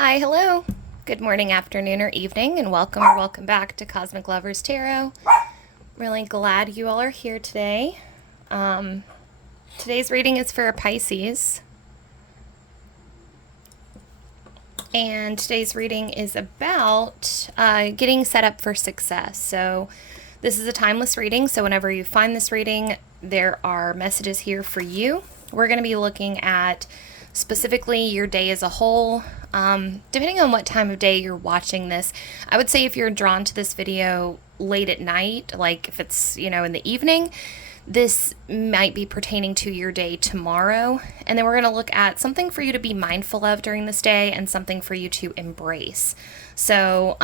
Hi, hello. Good morning, afternoon, or evening, and welcome back to Cosmic Lovers Tarot. Really glad you all are here today. Today's reading is for Pisces, and today's reading is about getting set up for success. So this is a timeless reading, so whenever you find this reading, there are messages here for you. We're going to be looking at specifically your day as a whole. Depending on what time of day you're watching this, I would say if you're drawn to this video late at night, like if it's, in the evening, this might be pertaining to your day tomorrow. And then we're going to look at something for you to be mindful of during this day and something for you to embrace. So,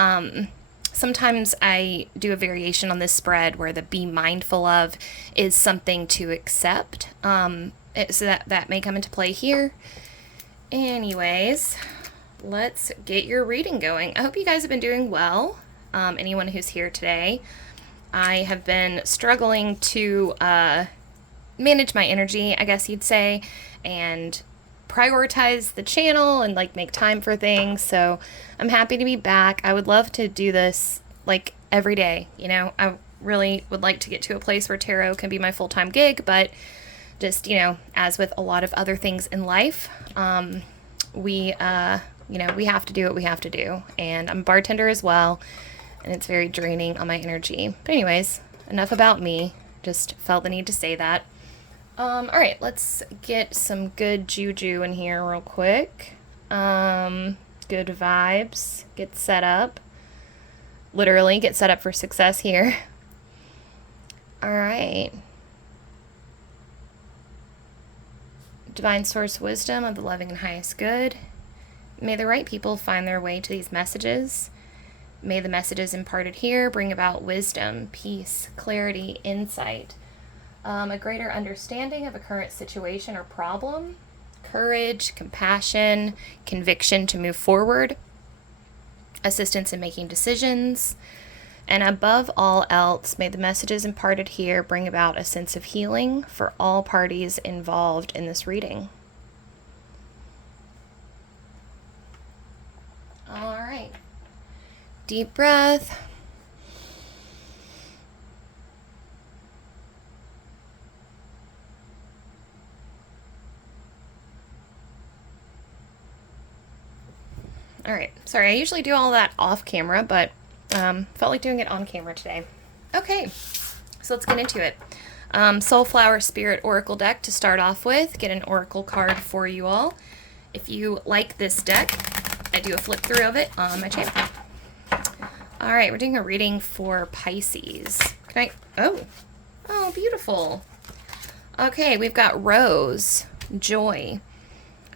sometimes I do a variation on this spread where the be mindful of is something to accept. So that may come into play here. Anyways, let's get your reading going. I hope you guys have been doing well. Anyone who's here today. I have been struggling to manage my energy, I guess you'd say, and prioritize the channel and make time for things. So I'm happy to be back. I would love to do this every day. I really would like to get to a place where tarot can be my full-time gig, but just, as with a lot of other things in life, we have to do what we have to do. And I'm a bartender as well, and it's very draining on my energy. But anyways, enough about me. Just felt the need to say that. All right, let's get some good juju in here real quick. Good vibes. Get set up. Literally, get set up for success here. All right. Divine source wisdom of the loving and highest good. May the right people find their way to these messages. May the messages imparted here bring about wisdom, peace, clarity, insight, a greater understanding of a current situation or problem, courage, compassion, conviction to move forward, assistance in making decisions, and above all else, may the messages imparted here bring about a sense of healing for all parties involved in this reading. All right. Deep breath. All right. Sorry, I usually do all that off camera, but felt like doing it on camera today. Okay, so let's get into it. Soulflower Spirit Oracle deck to start off with. Get an Oracle card for you all. If you like this deck, I do a flip through of it on my channel. All right, we're doing a reading for Pisces. Oh, beautiful. Okay, we've got Rose, Joy.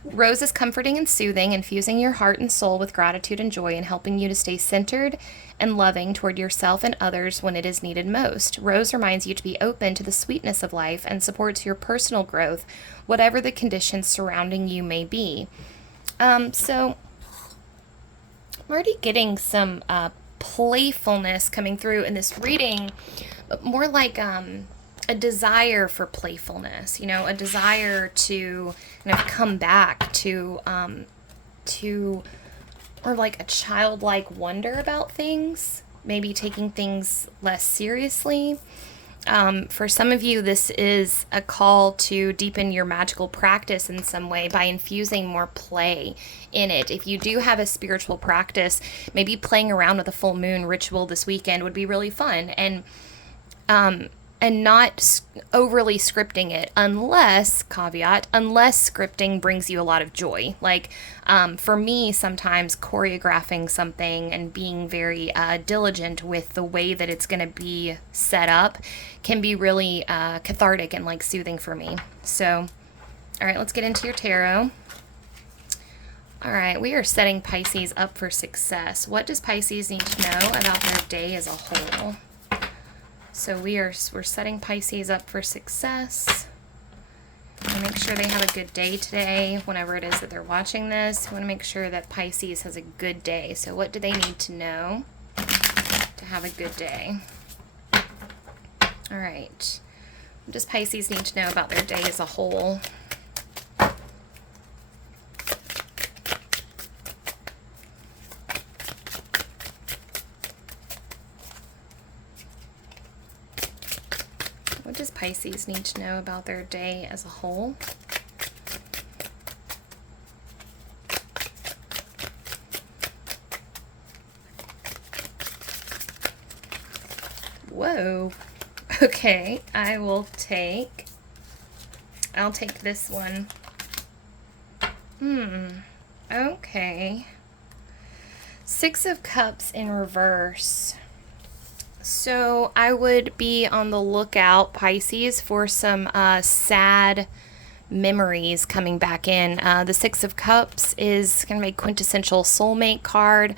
Rose is comforting and soothing, infusing your heart and soul with gratitude and joy and helping you to stay centered and loving toward yourself and others when it is needed most. Rose reminds you to be open to the sweetness of life and supports your personal growth, whatever the conditions surrounding you may be. So I'm already getting some playfulness coming through in this reading, but more like a desire for playfulness, a desire to come back to or like a childlike wonder about things, maybe taking things less seriously. For some of you, this is a call to deepen your magical practice in some way by infusing more play in it. If you do have a spiritual practice, maybe playing around with a full moon ritual this weekend would be really fun. And not overly scripting it unless scripting brings you a lot of joy. For me, sometimes choreographing something and being very diligent with the way that it's going to be set up can be really cathartic and soothing for me. So, all right, let's get into your tarot. All right, we are setting Pisces up for success. What does Pisces need to know about their day as a whole? So we're setting Pisces up for success. And make sure they have a good day today, whenever it is that they're watching this. We want to make sure that Pisces has a good day. So what do they need to know to have a good day? All right. What does Pisces need to know about their day as a whole? does Pisces need to know about their day as a whole? Whoa. Okay, I'll take this one. Okay. Six of Cups in reverse. So I would be on the lookout, Pisces, for some sad memories coming back in. The Six of Cups is kind of a quintessential soulmate card,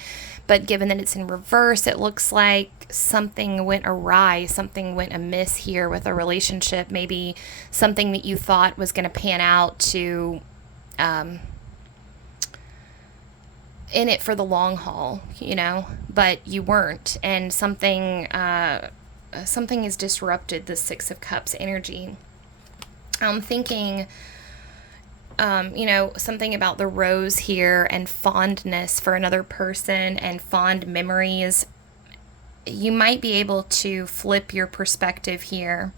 but given that it's in reverse, it looks like something went awry, something went amiss here with a relationship, maybe something that you thought was going to pan out to in it for the long haul, you know, but you weren't, and something is disrupted, the Six of Cups energy. I'm thinking, you know, something about the rose here and fondness for another person and fond memories. You might be able to flip your perspective here.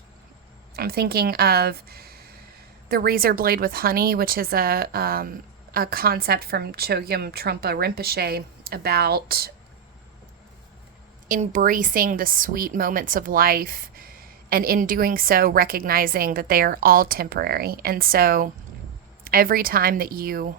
I'm thinking of the razor blade with honey, which is a concept from Chogyam Trungpa Rinpoche about embracing the sweet moments of life, and in doing so, recognizing that they are all temporary. And so every time that you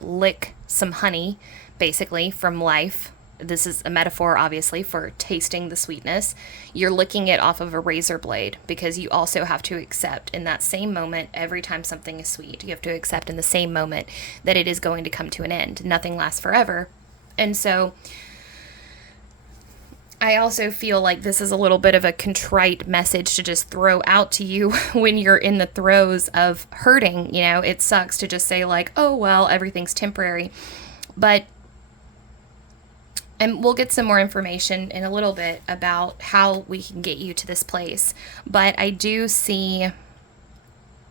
lick some honey, basically, from life, this is a metaphor, obviously, for tasting the sweetness, you're licking it off of a razor blade, because you also have to accept in that same moment, every time something is sweet, you have to accept in the same moment that it is going to come to an end. Nothing lasts forever. And so I also feel like this is a little bit of a contrite message to just throw out to you when you're in the throes of hurting. You know, it sucks to just say like, oh, well, everything's temporary. And we'll get some more information in a little bit about how we can get you to this place. But I do see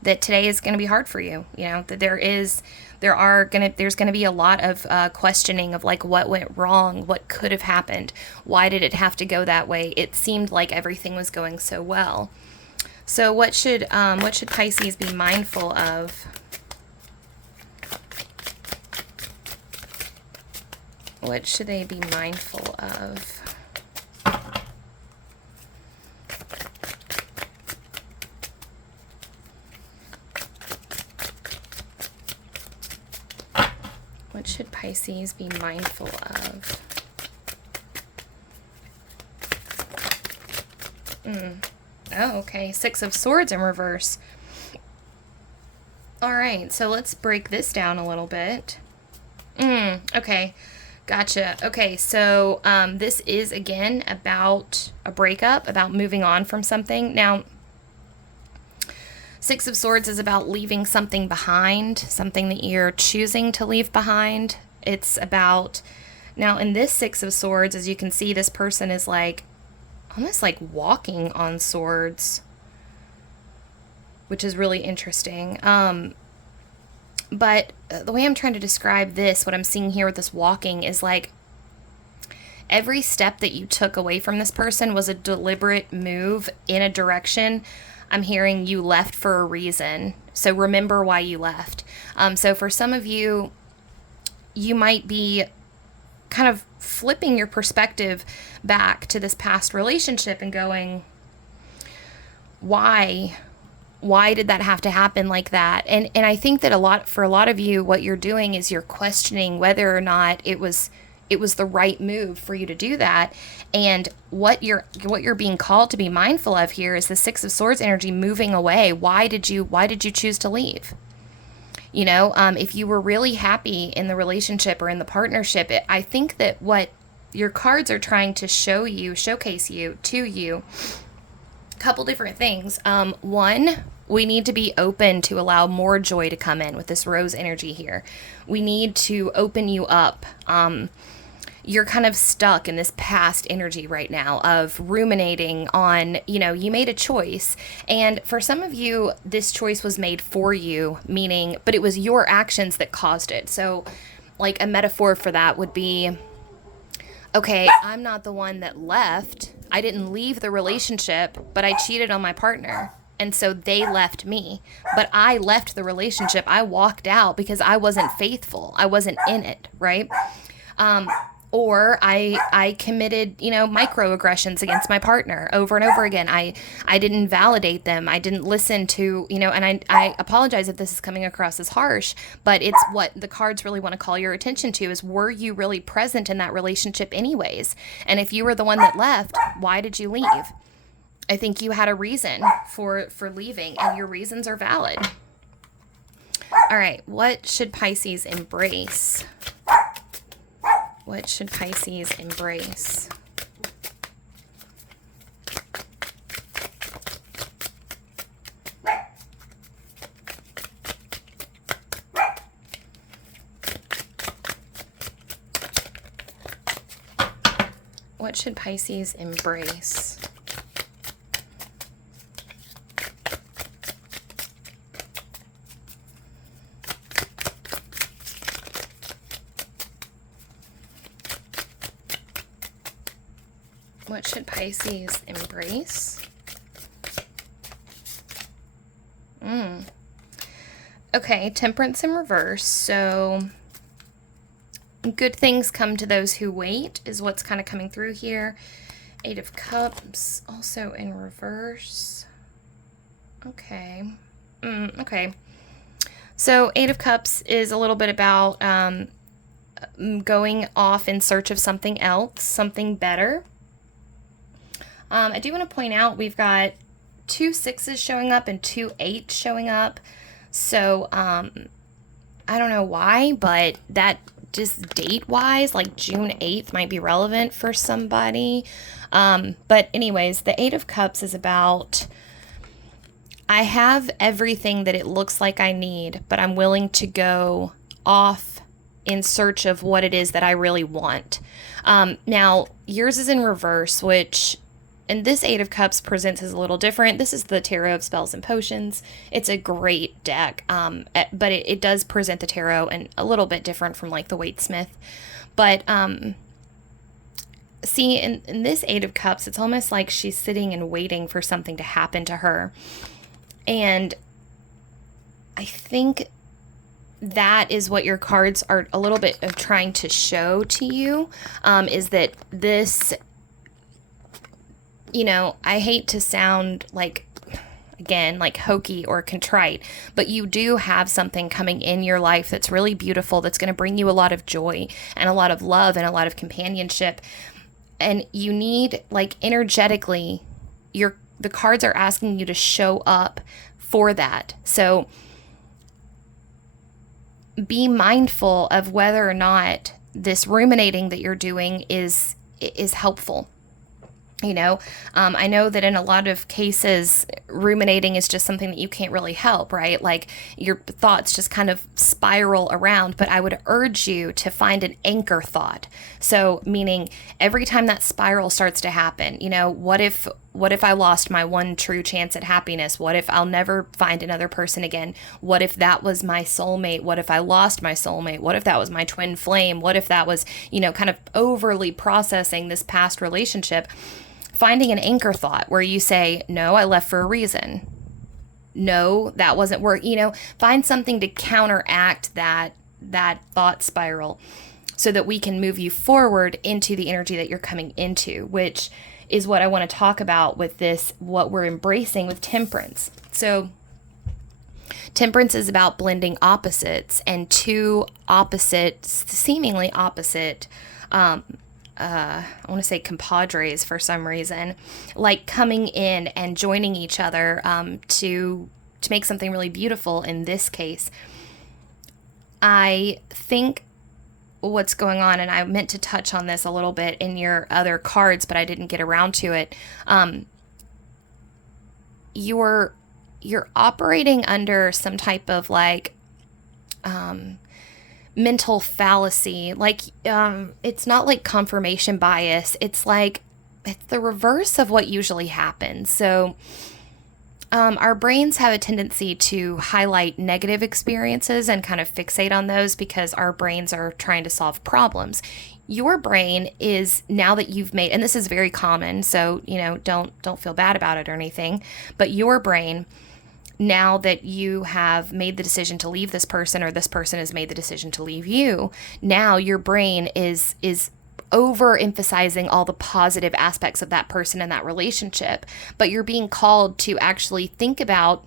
that today is going to be hard for you. You know, that there's going to be a lot of questioning of like what went wrong, what could have happened, why did it have to go that way? It seemed like everything was going so well. So what should Pisces be mindful of? What should they be mindful of? What should Pisces be mindful of? Oh, okay. Six of Swords in reverse. All right, so let's break this down a little bit. Okay. Gotcha. Okay, so this is, again, about a breakup, about moving on from something. Now, Six of Swords is about leaving something behind, something that you're choosing to leave behind. It's about, now in this Six of Swords, as you can see, this person is like, almost like walking on swords, which is really interesting. But the way I'm trying to describe this, what I'm seeing here with this walking is like every step that you took away from this person was a deliberate move in a direction. I'm hearing you left for a reason. So remember why you left. So for some of you, you might be kind of flipping your perspective back to this past relationship and going, why did that have to happen like that? And I think that for a lot of you, what you're doing is you're questioning whether or not it was the right move for you to do that. And what you're being called to be mindful of here is the Six of Swords energy moving away. Why did you choose to leave? You know, if you were really happy in the relationship or in the partnership, I think that what your cards are trying to showcase to you, a couple different things. One, we need to be open to allow more joy to come in with this rose energy here. We need to open you up. You're kind of stuck in this past energy right now of ruminating on, you made a choice. And for some of you, this choice was made for you, but it was your actions that caused it. So like a metaphor for that would be, okay, I'm not the one that left. I didn't leave the relationship, but I cheated on my partner. And so they left me, but I left the relationship. I walked out because I wasn't faithful. I wasn't in it, right? Or I committed, microaggressions against my partner over and over again. I didn't validate them. I didn't listen to, and I apologize if this is coming across as harsh, but it's what the cards really want to call your attention to is, were you really present in that relationship anyways? And if you were the one that left, why did you leave? I think you had a reason for leaving, and your reasons are valid. All right, what should Pisces embrace? What should Pisces embrace? What should Pisces embrace? What should Pisces embrace? Okay, Temperance in reverse. So good things come to those who wait is what's kind of coming through here. 8 of Cups also in reverse. Okay. Okay. So 8 of Cups is a little bit about going off in search of something else, something better. I do want to point out we've got 2 6s showing up and 2 8s showing up. So I don't know why, but that just date-wise, like June 8th might be relevant for somebody. But anyways, the 8 of Cups is about, I have everything that it looks like I need, but I'm willing to go off in search of what it is that I really want. Now, yours is in reverse, which... And this 8 of Cups presents as a little different. This is the Tarot of Spells and Potions. It's a great deck, but it does present the tarot and a little bit different from like the Waitsmith. But see, in this 8 of Cups, it's almost like she's sitting and waiting for something to happen to her. And I think that is what your cards are a little bit of trying to show to you, is that this... I hate to sound like, again, like hokey or contrite, but you do have something coming in your life that's really beautiful, that's going to bring you a lot of joy and a lot of love and a lot of companionship. And you need, like, energetically, the cards are asking you to show up for that. So be mindful of whether or not this ruminating that you're doing is helpful. I know that in a lot of cases, ruminating is just something that you can't really help, right? Like your thoughts just kind of spiral around, but I would urge you to find an anchor thought. So meaning every time that spiral starts to happen, what if I lost my one true chance at happiness? What if I'll never find another person again? What if that was my soulmate? What if I lost my soulmate? What if that was my twin flame? What if that was, kind of overly processing this past relationship? Finding an anchor thought where you say, no, I left for a reason. No, that wasn't work. Find something to counteract that thought spiral so that we can move you forward into the energy that you're coming into, which is what I want to talk about with this, what we're embracing with Temperance. So Temperance is about blending opposites, and two opposites, seemingly opposite, I want to say compadres for some reason, like coming in and joining each other to make something really beautiful in this case. I think what's going on, and I meant to touch on this a little bit in your other cards, but I didn't get around to it. You're operating under some type of like mental fallacy. Like it's not like confirmation bias. It's like it's the reverse of what usually happens. So Our brains have a tendency to highlight negative experiences and kind of fixate on those because our brains are trying to solve problems. Your brain is, now that you've made, and this is very common, so don't feel bad about it or anything, but your brain, now that you have made the decision to leave this person, or this person has made the decision to leave you, now your brain is overemphasizing all the positive aspects of that person and that relationship. But you're being called to actually think about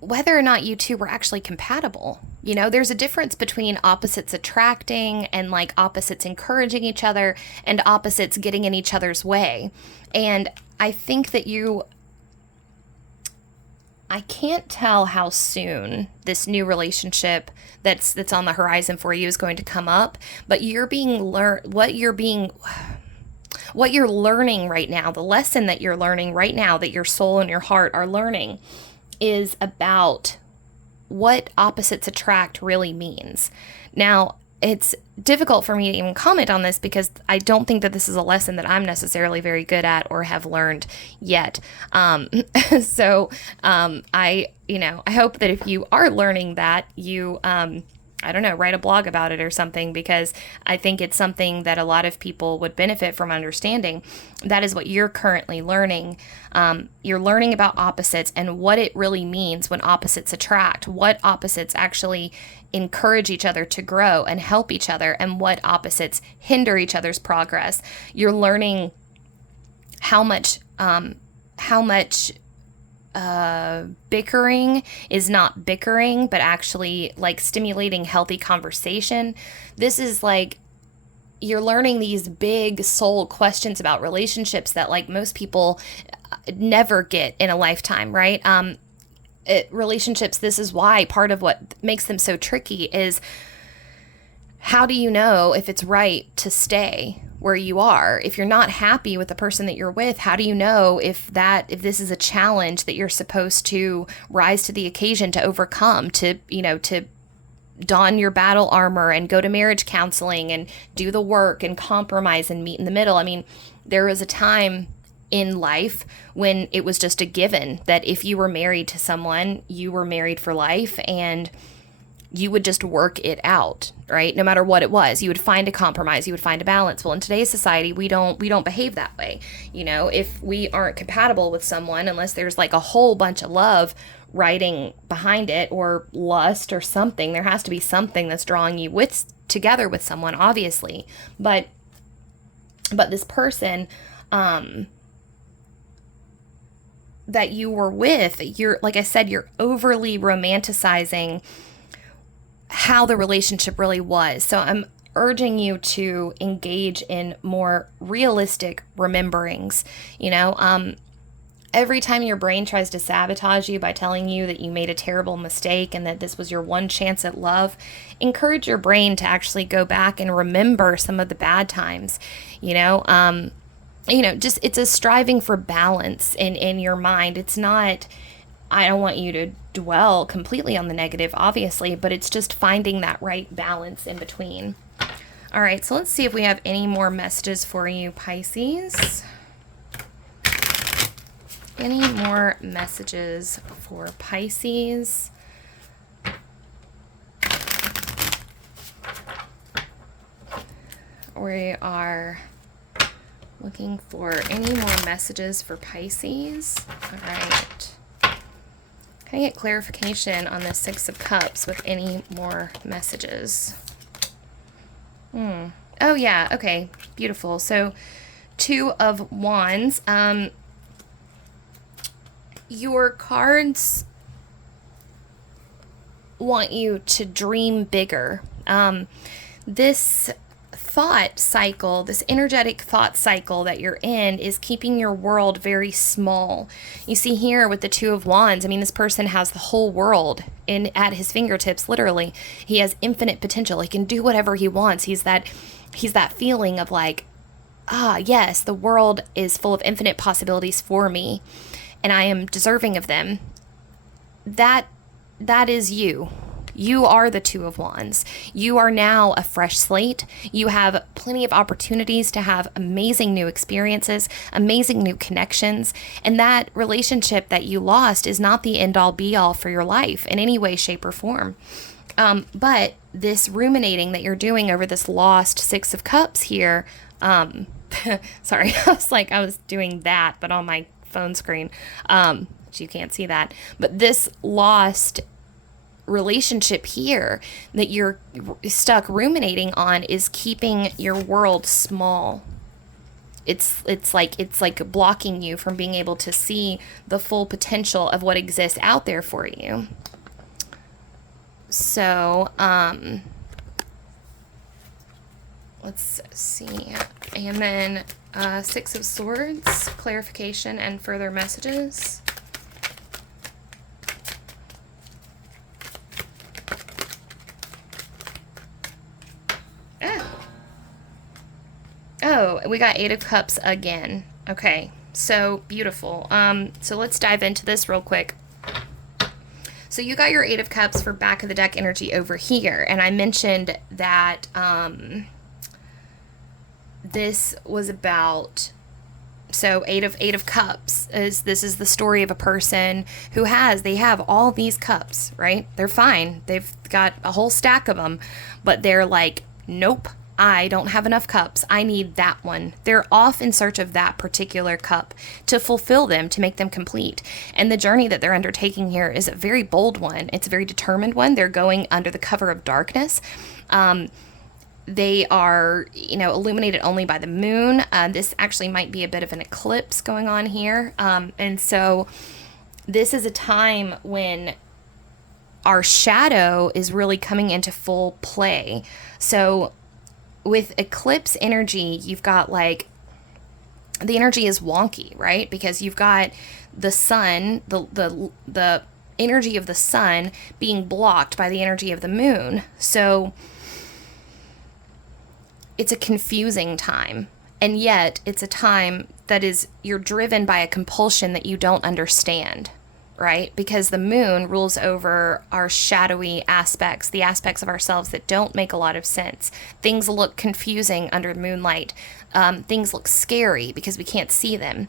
whether or not you two were actually compatible. There's a difference between opposites attracting and like opposites encouraging each other and opposites getting in each other's way. And I think that I can't tell how soon this new relationship that's on the horizon for you is going to come up, but what you're learning right now, the lesson that you're learning right now, that your soul and your heart are learning, is about what opposites attract really means. Now, it's difficult for me to even comment on this because I don't think that this is a lesson that I'm necessarily very good at or have learned yet. So I hope that if you are learning that, you, I don't know, write a blog about it or something, because I think it's something that a lot of people would benefit from understanding. That is what you're currently learning. You're learning about opposites and what it really means when opposites attract, what opposites actually encourage each other to grow and help each other, and what opposites hinder each other's progress. You're learning how much bickering is not bickering, but actually like stimulating healthy conversation. This is like, you're learning these big soul questions about relationships that like most people never get in a lifetime, right? Relationships, this is why part of what makes them so tricky is, how do you know if it's right to stay where you are? If you're not happy with the person that you're with, how do you know if this is a challenge that you're supposed to rise to the occasion to overcome, to don your battle armor and go to marriage counseling and do the work and compromise and meet in the middle? I mean, there was a time in life when it was just a given that if you were married to someone, you were married for life, and you would just work it out, right? No matter what it was, you would find a compromise, you would find a balance. Well, in today's society, we don't behave that way. If we aren't compatible with someone, unless there's like a whole bunch of love riding behind it, or lust or something, there has to be something that's drawing you together with someone, obviously. But this person, that you were with, like I said, you're overly romanticizing how the relationship really was. So I'm urging you to engage in more realistic rememberings. Every time your brain tries to sabotage you by telling you that you made a terrible mistake and that this was your one chance at love, encourage your brain to actually go back and remember some of the bad times. Just, it's a striving for balance in your mind. It's not, I don't want you to dwell completely on the negative, obviously, but it's just finding that right balance in between. All right, so let's see if we have any more messages for you, Pisces. Any more messages for Pisces? We are looking for any more messages for Pisces. All right. Can I get clarification on the Six of Cups with any more messages? Oh, yeah. Okay. Beautiful. So, Two of Wands. Your cards want you to dream bigger. This thought cycle, this energetic thought cycle that you're in, is keeping your world very small. You see here with the Two of Wands, I mean, this person has the whole world at his fingertips, literally. He has infinite potential. He can do whatever he wants. He's that feeling of like, yes, the world is full of infinite possibilities for me, and I am deserving of them. That is you. You are the Two of Wands. You are now a fresh slate. You have plenty of opportunities to have amazing new experiences, amazing new connections, and that relationship that you lost is not the end-all be-all for your life in any way, shape, or form. But this ruminating that you're doing over this lost Six of Cups here, sorry, I was doing that, but on my phone screen, you can't see that. But this lost relationship here that you're stuck ruminating on is keeping your world small. It's like blocking you from being able to see the full potential of what exists out there for you. So, let's see. And then Six of Swords, clarification and further messages. Oh, we got Eight of Cups again. Okay, so beautiful. So let's dive into this real quick. So you got your Eight of Cups for back of the deck energy over here, and I mentioned that this was about, so Eight of Cups is the story of a person who they have all these cups, right? They're fine. They've got a whole stack of them, but they're like, nope, I don't have enough cups. I need that one. They're off in search of that particular cup to fulfill them, to make them complete. And the journey that they're undertaking here is a very bold one. It's a very determined one. They're going under the cover of darkness. They are, illuminated only by the moon. This actually might be a bit of an eclipse going on here. And so this is a time when our shadow is really coming into full play. So with eclipse energy, you've got the energy is wonky, right? Because you've got the sun, the energy of the sun being blocked by the energy of the moon. So it's a confusing time. And yet it's a time that you're driven by a compulsion that you don't understand, right? Because the moon rules over our shadowy aspects, the aspects of ourselves that don't make a lot of sense. Things look confusing under moonlight. Things look scary because we can't see them.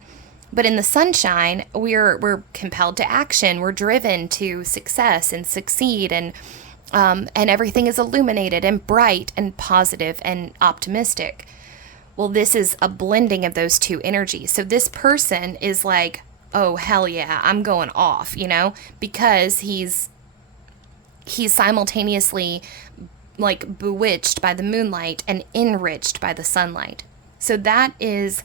But in the sunshine, we're compelled to action. We're driven to success and succeed, and everything is illuminated and bright and positive and optimistic. Well, this is a blending of those two energies. So this person is like, oh, hell yeah, I'm going off, because he's simultaneously bewitched by the moonlight and enriched by the sunlight. So this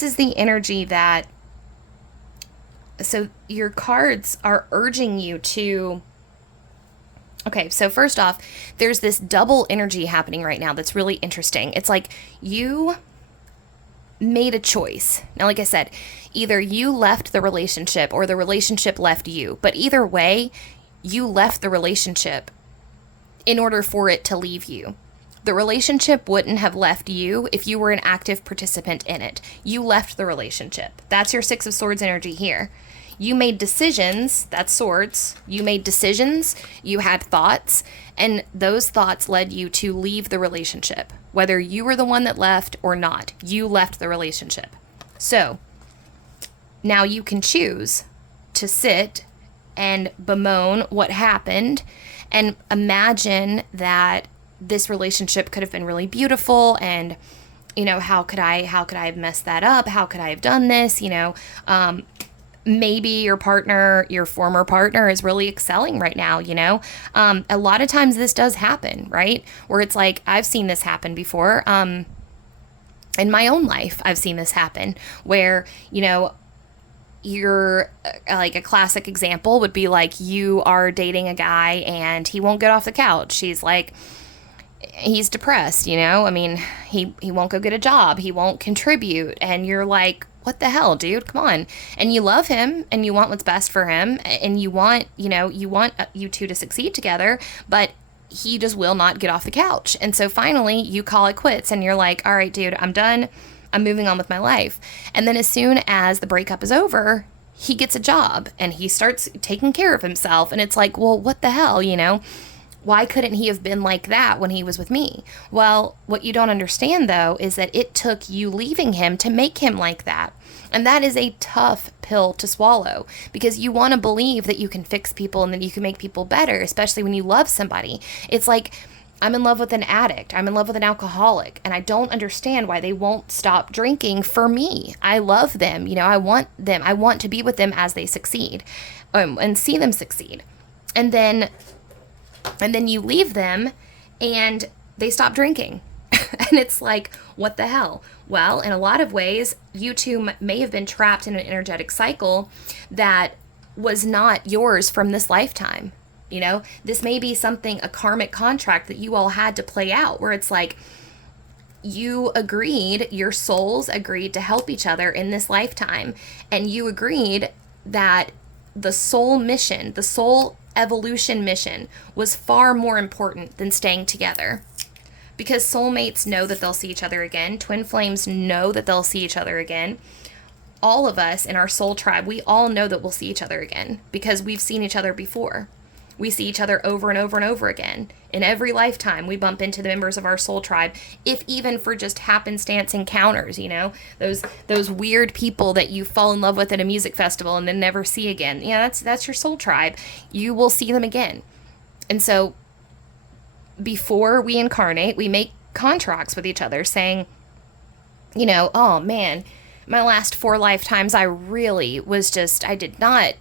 is the energy so your cards are urging you to, okay, so first off, there's this double energy happening right now that's really interesting. It's like you made a choice. Now, like I said, either you left the relationship or the relationship left you. But either way, you left the relationship in order for it to leave you. The relationship wouldn't have left you if you were an active participant in it. You left the relationship. That's your Six of Swords energy here. You made decisions, that's swords. You made decisions, you had thoughts, and those thoughts led you to leave the relationship. Whether you were the one that left or not, you left the relationship. So now you can choose to sit and bemoan what happened and imagine that this relationship could have been really beautiful, and how could I have messed that up? How could I have done this? Maybe your former partner is really excelling right now, a lot of times this does happen, right? Where it's like, I've seen this happen before. In my own life, I've seen this happen where, you're like, a classic example would be like, you are dating a guy and he won't get off the couch. She's like, he's depressed, he won't go get a job. He won't contribute. And you're like, what the hell, dude? Come on. And you love him and you want what's best for him, and you want you two to succeed together, but he just will not get off the couch. And so finally you call it quits and you're like, all right, dude, I'm done. I'm moving on with my life. And then as soon as the breakup is over, he gets a job and he starts taking care of himself. And it's like, well, what the hell, you know? Why couldn't he have been like that when he was with me? Well, what you don't understand, though, is that it took you leaving him to make him like that. And that is a tough pill to swallow, because you want to believe that you can fix people and that you can make people better, especially when you love somebody. It's like, I'm in love with an addict. I'm in love with an alcoholic, and I don't understand why they won't stop drinking for me. I love them. You know, I want them. I want to be with them as they succeed, and see them succeed. And then you leave them and they stop drinking. And it's like, what the hell? Well, in a lot of ways, you two may have been trapped in an energetic cycle that was not yours from this lifetime. You know, this may be something, a karmic contract that you all had to play out, where it's like, you agreed, your souls agreed to help each other in this lifetime. And you agreed that the soul mission, the soul evolution mission, was far more important than staying together. Because soulmates know that they'll see each other again. Twin flames know that they'll see each other again. All of us in our soul tribe, we all know that we'll see each other again, because we've seen each other before. We see each other over and over and over again. In every lifetime, we bump into the members of our soul tribe, if even for just happenstance encounters, you know, those weird people that you fall in love with at a music festival and then never see again. Yeah, that's your soul tribe. You will see them again. And so before we incarnate, we make contracts with each other saying, you know, oh man, my last 4 lifetimes, I really was just, I could not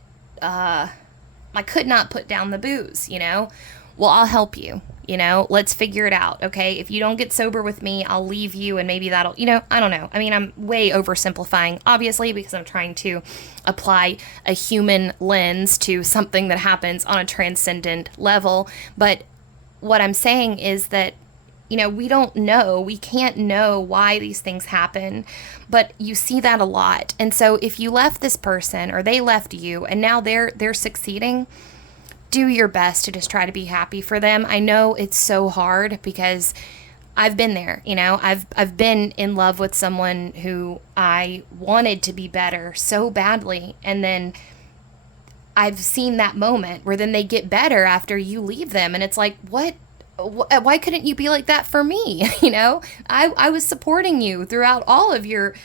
put down the booze, you know? Well, I'll help you, you know? Let's figure it out, okay? If you don't get sober with me, I'll leave you, and maybe that'll, you know, I don't know. I mean, I'm way oversimplifying, obviously, because I'm trying to apply a human lens to something that happens on a transcendent level. But what I'm saying is that, you know, we can't know why these things happen, but you see that a lot. And so if you left this person, or they left you, and now they're succeeding, do your best to just try to be happy for them. I know it's so hard, because I've been there, you know, I've been in love with someone who I wanted to be better so badly. And then I've seen that moment where then they get better after you leave them. And it's like, why couldn't you be like that for me? You know, I was supporting you throughout all of your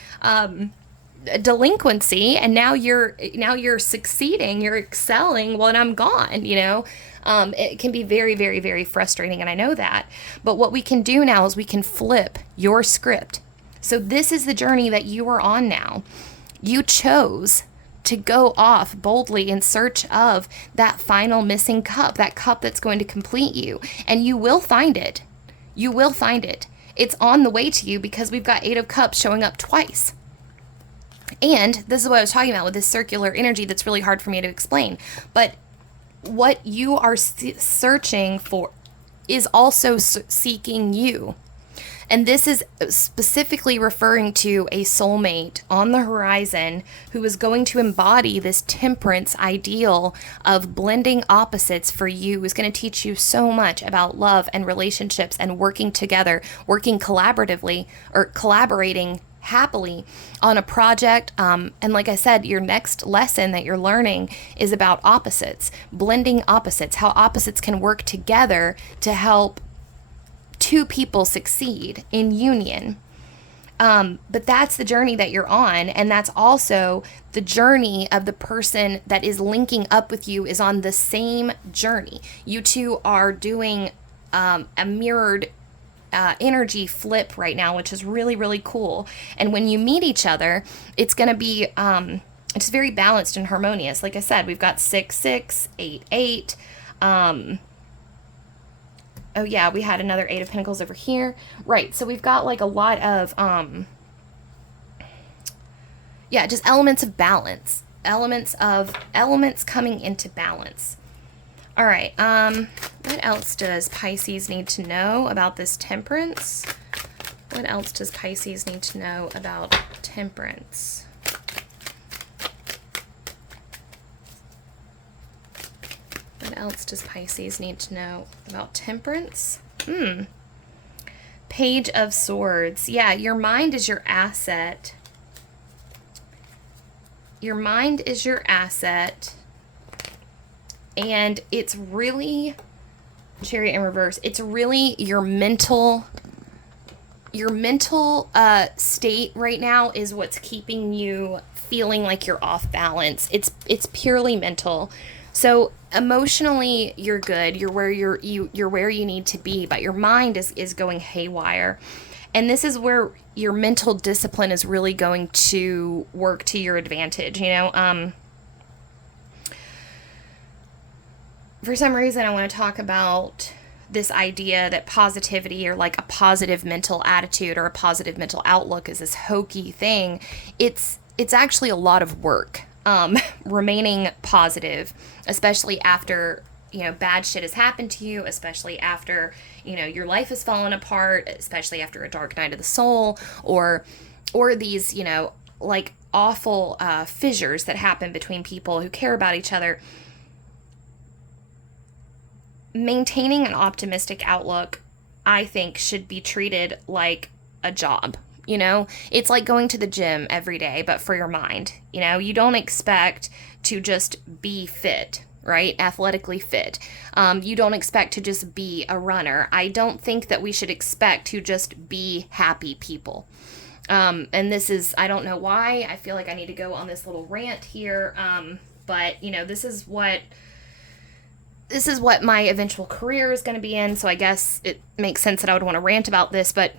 delinquency, and now you're succeeding, you're excelling when I'm gone, you know. It can be very, very, very frustrating, and I know that. But what we can do now is we can flip your script. So this is the journey that you are on now. You chose to go off boldly in search of that final missing cup, that cup that's going to complete you. And you will find it. You will find it. It's on the way to you, because we've got 8 of Cups showing up twice. And this is what I was talking about with this circular energy that's really hard for me to explain. But what you are searching for is also seeking you. And this is specifically referring to a soulmate on the horizon who is going to embody this temperance ideal of blending opposites for you, who's going to teach you so much about love and relationships and working together, working collaboratively, or collaborating happily on a project. And like I said, your next lesson that you're learning is about opposites, blending opposites, how opposites can work together to help 2 people succeed in union. But that's the journey that you're on. And that's also the journey of the person that is linking up with you, is on the same journey. You two are doing a mirrored energy flip right now, which is really, really cool. And when you meet each other, it's going to be it's very balanced and harmonious. Like I said, we've got 6, 6, 8, 8. Oh yeah, we had another 8 of Pentacles over here. Right, so we've got like a lot of, just elements of balance. Elements coming into balance. All right, what else does Pisces need to know about this temperance? What else does Pisces need to know about temperance? What else does Pisces need to know about temperance? Page of Swords. Yeah, your mind is your asset. your mind is your asset, and it's really, Chariot in reverse, it's really your mental state right now is what's keeping you feeling like you're off balance. It's purely mental. So emotionally you're good, you're where you're where you need to be, but your mind is going haywire. And this is where your mental discipline is really going to work to your advantage, for some reason I want to talk about this idea that positivity, or like a positive mental attitude or a positive mental outlook, is this hokey thing. It's actually a lot of work, remaining positive, especially after, bad shit has happened to you, especially after, your life has fallen apart, especially after a dark night of the soul, or these, like awful fissures that happen between people who care about each other. Maintaining an optimistic outlook, I think, should be treated like a job. It's like going to the gym every day, but for your mind. You don't expect to just be fit, right? Athletically fit. You don't expect to just be a runner. I don't think that we should expect to just be happy people. And this is, I don't know why, I feel like I need to go on this little rant here. But this is what my eventual career is going to be in, so I guess it makes sense that I would want to rant about this, but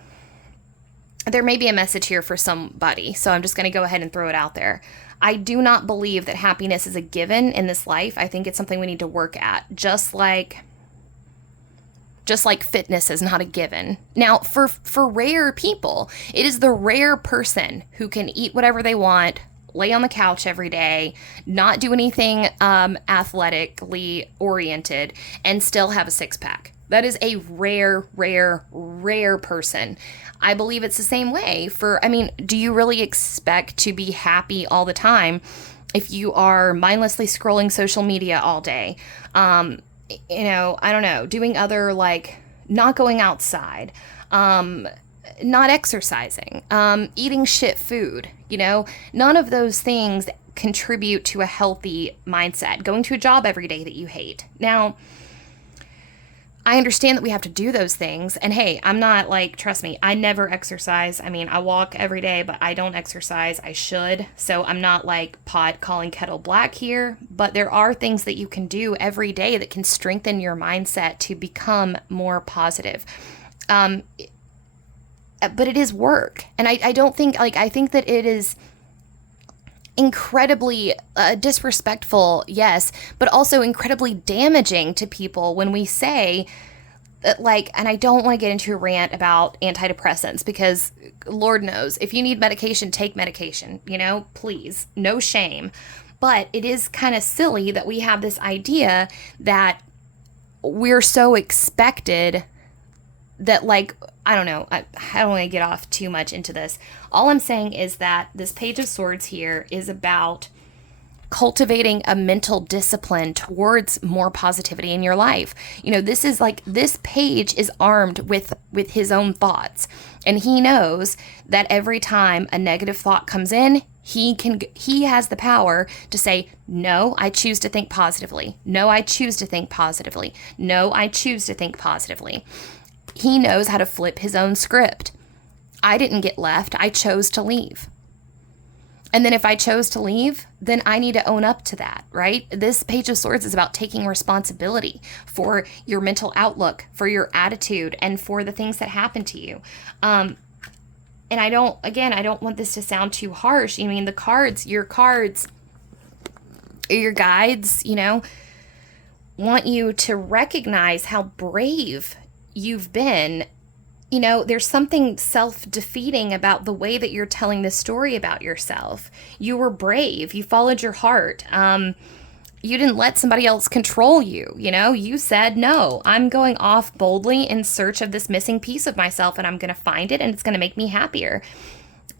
there may be a message here for somebody, so I'm just going to go ahead and throw it out there. I do not believe that happiness is a given in this life. I think it's something we need to work at, just like fitness is not a given. Now, for rare people, it is the rare person who can eat whatever they want, lay on the couch every day, not do anything athletically oriented, and still have a six-pack. That is a rare, rare, rare person. I believe it's the same way do you really expect to be happy all the time if you are mindlessly scrolling social media all day? I don't know, doing other, like, not going outside, not exercising, eating shit food, none of those things contribute to a healthy mindset. Going to a job every day that you hate. Now, I understand that we have to do those things, and hey, I'm not like, trust me, I never exercise. I walk every day, but I don't exercise. I should, so I'm not like pot calling kettle black here, but there are things that you can do every day that can strengthen your mindset to become more positive. But it is work. And I don't think, I think that it is incredibly disrespectful, yes, but also incredibly damaging to people when we say that, and I don't want to get into a rant about antidepressants, because Lord knows, if you need medication, take medication, please, no shame. But it is kind of silly that we have this idea that we're so expected that, I don't know, I don't want to get off too much into this. All I'm saying is that this Page of Swords here is about cultivating a mental discipline towards more positivity in your life. This is this page is armed with his own thoughts, and he knows that every time a negative thought comes in, he has the power to say, no, I choose to think positively. No, I choose to think positively. No, I choose to think positively. He knows how to flip his own script. I didn't get left. I chose to leave. And then if I chose to leave, then I need to own up to that, right? This Page of Swords is about taking responsibility for your mental outlook, for your attitude, and for the things that happen to you. And I don't want this to sound too harsh. The cards, your guides, want you to recognize how brave you've been. There's something self-defeating about the way that you're telling this story about yourself. You were brave. You followed your heart. You didn't let somebody else control you. You said, no, I'm going off boldly in search of this missing piece of myself, and I'm going to find it, and it's going to make me happier.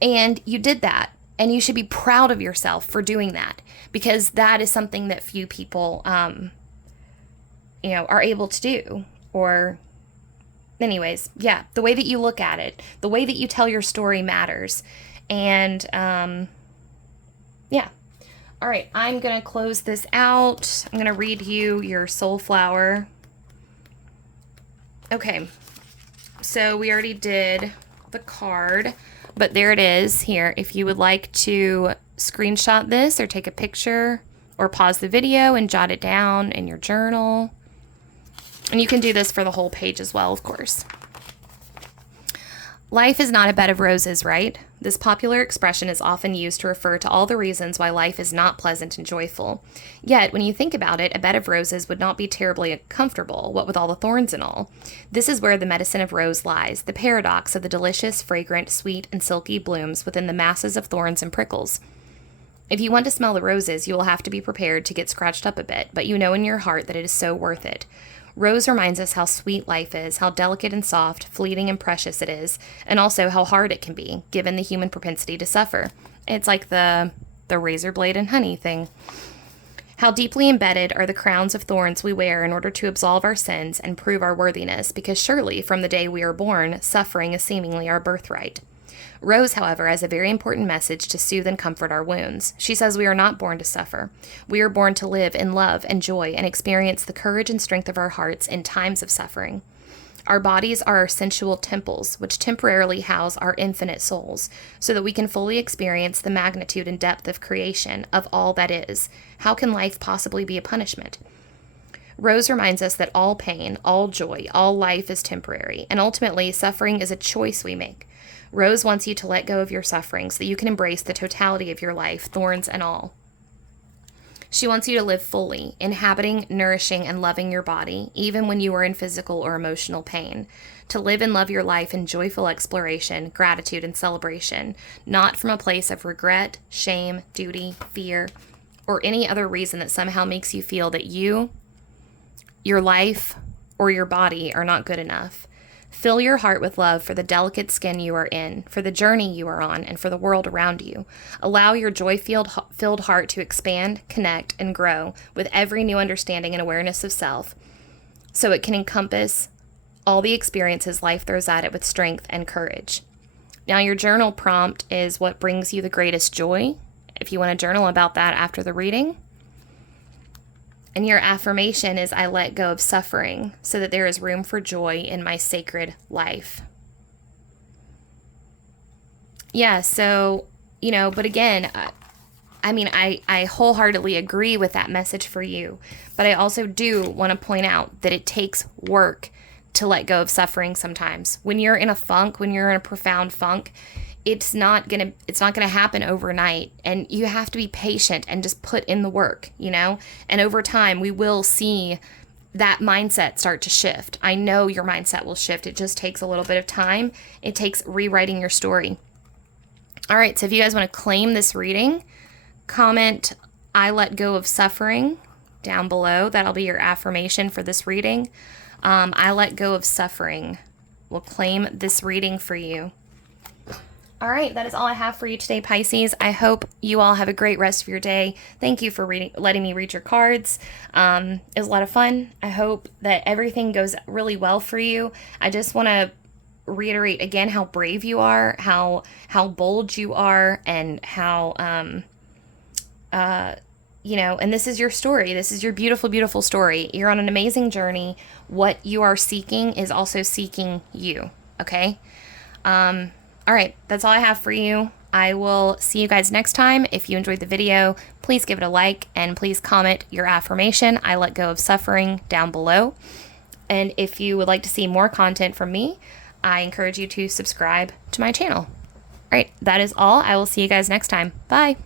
And you did that. And you should be proud of yourself for doing that, because that is something that few people, are able to do. Or anyways, yeah, the way that you look at it, the way that you tell your story matters. And, yeah. All right, I'm going to close this out. I'm going to read you your soul flower. Okay, so we already did the card, but there it is here. If you would like to screenshot this or take a picture or pause the video and jot it down in your journal. And you can do this for the whole page as well, of course. Life is not a bed of roses, right? This popular expression is often used to refer to all the reasons why life is not pleasant and joyful. Yet, when you think about it, a bed of roses would not be terribly comfortable, what with all the thorns and all. This is where the medicine of rose lies, the paradox of the delicious, fragrant, sweet, and silky blooms within the masses of thorns and prickles. If you want to smell the roses, you will have to be prepared to get scratched up a bit, but you know in your heart that it is so worth it. Rose reminds us how sweet life is, how delicate and soft, fleeting and precious it is, and also how hard it can be, given the human propensity to suffer. It's like the razor blade and honey thing. How deeply embedded are the crowns of thorns we wear in order to absolve our sins and prove our worthiness, because surely from the day we are born, suffering is seemingly our birthright. Rose, however, has a very important message to soothe and comfort our wounds. She says we are not born to suffer. We are born to live in love and joy and experience the courage and strength of our hearts in times of suffering. Our bodies are our sensual temples, which temporarily house our infinite souls, so that we can fully experience the magnitude and depth of creation, of all that is. How can life possibly be a punishment? Rose reminds us that all pain, all joy, all life is temporary, and ultimately suffering is a choice we make. Rose wants you to let go of your suffering so that you can embrace the totality of your life, thorns and all. She wants you to live fully, inhabiting, nourishing, and loving your body, even when you are in physical or emotional pain. To live and love your life in joyful exploration, gratitude, and celebration, not from a place of regret, shame, duty, fear, or any other reason that somehow makes you feel that you, your life, or your body are not good enough. Fill your heart with love for the delicate skin you are in, for the journey you are on, and for the world around you. Allow your joy-filled heart to expand, connect, and grow with every new understanding and awareness of self, so it can encompass all the experiences life throws at it with strength and courage. Now, your journal prompt is what brings you the greatest joy, if you want to journal about that after the reading. And your affirmation is, I let go of suffering so that there is room for joy in my sacred life. Yeah, so, but again, I wholeheartedly agree with that message for you. But I also do want to point out that it takes work to let go of suffering sometimes. When you're in a funk, when you're in a profound funk, it's not gonna happen overnight, and you have to be patient and just put in the work, and over time we will see that mindset start to shift. I know your mindset will shift. It just takes a little bit of time. It takes rewriting your story. All right, so if you guys want to claim this reading, comment I let go of suffering down below. That'll be your affirmation for this reading. I let go of suffering. We'll claim this reading for you. All right, that is all I have for you today, Pisces. I hope you all have a great rest of your day. Thank you for letting me read your cards. It was a lot of fun. I hope that everything goes really well for you. I just want to reiterate again how brave you are, how bold you are, and how, and this is your story. This is your beautiful, beautiful story. You're on an amazing journey. What you are seeking is also seeking you, okay? All right, that's all I have for you. I will see you guys next time. If you enjoyed the video, please give it a like, and please comment your affirmation, I let go of suffering, down below. And if you would like to see more content from me, I encourage you to subscribe to my channel. All right, that is all. I will see you guys next time. Bye.